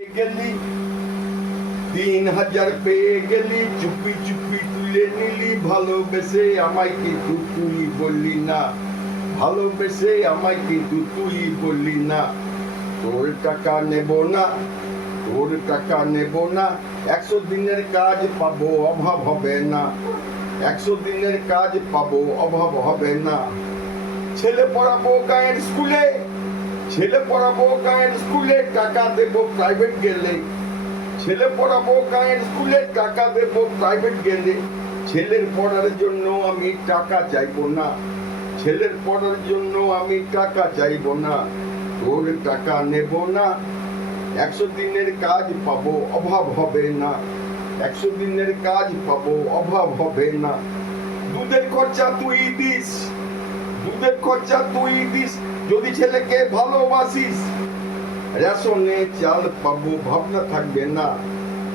গেলি ৩,০০০ পেয়ে গেলি, চুপি চুপি তুলে নিলি, ভালোবেসে আমায় কিন্তু তুই বললি না, ভালোবেসে আমায় কিন্তু তুই বললি না। তোর টাকা নেব না, তোর টাকা নেব না, ১০০ দিনের কাজ পাবো, অভাব হবে না, ১০০ দিনের কাজ পাবো, অভাব হবে না। ছেলে পড়াবো গায়ের স্কুলে, ছেলে পড়াবো গায়ের স্কুলে, টাকা দেবো প্রাইভেট গেলে, ছেলে পড়াবো গায়ের স্কুলে, টাকা দেবো প্রাইভেট গেলে। ছেলের পড়ার জন্য আমি টাকা চাইবো না, ছেলের পড়ার জন্য আমি টাকা চাইবো না। তোর টাকা নেব না, ১০০ দিনের কাজ পাবো, অভাব হবে না, ১০০ দিনের কাজ পাবো, অভাব হবে না। দুধের খরচা তুই দিস, দুধের খরচা তুই দিস, যদি ছেলেকে ভালোবাসিস। রেশনে চাল পাবো, ভাবনা থাকবে না,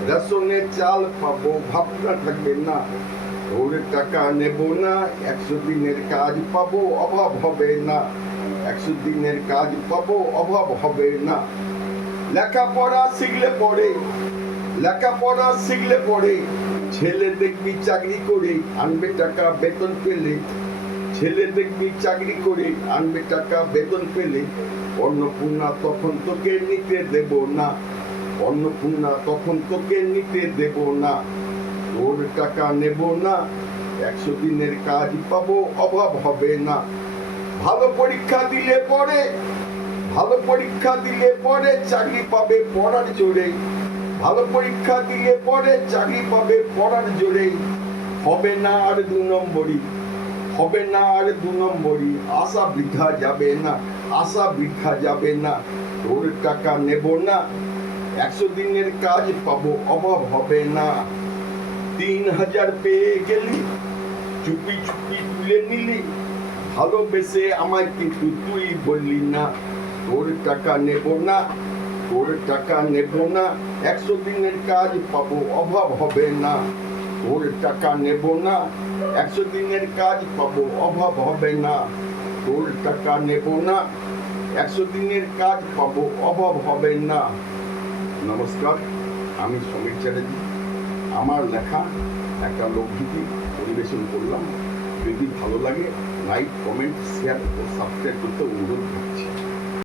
রেশনে চাল পাবো, ভাবনা থাকবে না। তোর টাকা নেব না, ১০০ দিনের কাজ পাবো, অভাব হবে না, ১০০ দিনের কাজ পাবো, অভাব হবে না। লেখাপড়া শিখলে পড়ে, লেখাপড়া শিখলে পড়ে, ছেলে দেখবি চাকরি করে আনবে টাকা বেতন পেলে, ছেলে দেখবি চাকরি করে আনবে টাকা বেতন পেলে। অন্নপূর্ণা তখন তোকে নিতে দেব না, অন্নপূর্ণা তখন তোকে নিতে দেব না। তোর টাকা নেব না, ১০০ দিনের কাজ পাবো, অভাব হবে না। ভালো পরীক্ষা দিলে পরে, ভালো পরীক্ষা দিলে পরে চাকরি পাবে পড়ার জোরে, ভালো পরীক্ষা দিলে পরে চাকরি পাবে পড়ার জোরে। হবে না আর ২ নম্বরই, হবে না আর ২ নম্বরই, আশা বৃথা যাবে না, আশা বৃথা যাবে না। তোর টাকা নেব না, ১০০ দিনের কাজ পাবো, অভাব হবে না। ৩,০০০ পেয়ে গেলি, চুপি চুপি তুলে নিলি, ভালোবেসে আমায় কিন্তু তুই বললি না। তোর টাকা নেব না, তোর টাকা নেব না, ১০০ দিনের কাজ পাবো, অভাব হবে না। তোর টাকা নেব না, ১০০ দিনের কাজ পাবো, অভাব হবে না। তোর টাকা নেব না, ১০০ দিনের কাজ পাবো, অভাব হবে না। নমস্কার, আমি সমীর চ্যাটার্জি। আমার লেখা একটা লোকগীতি পরিবেশন করলাম। যদি ভালো লাগে লাইক, কমেন্ট, শেয়ার ও সাবস্ক্রাইব করতে অনুরোধ করছি।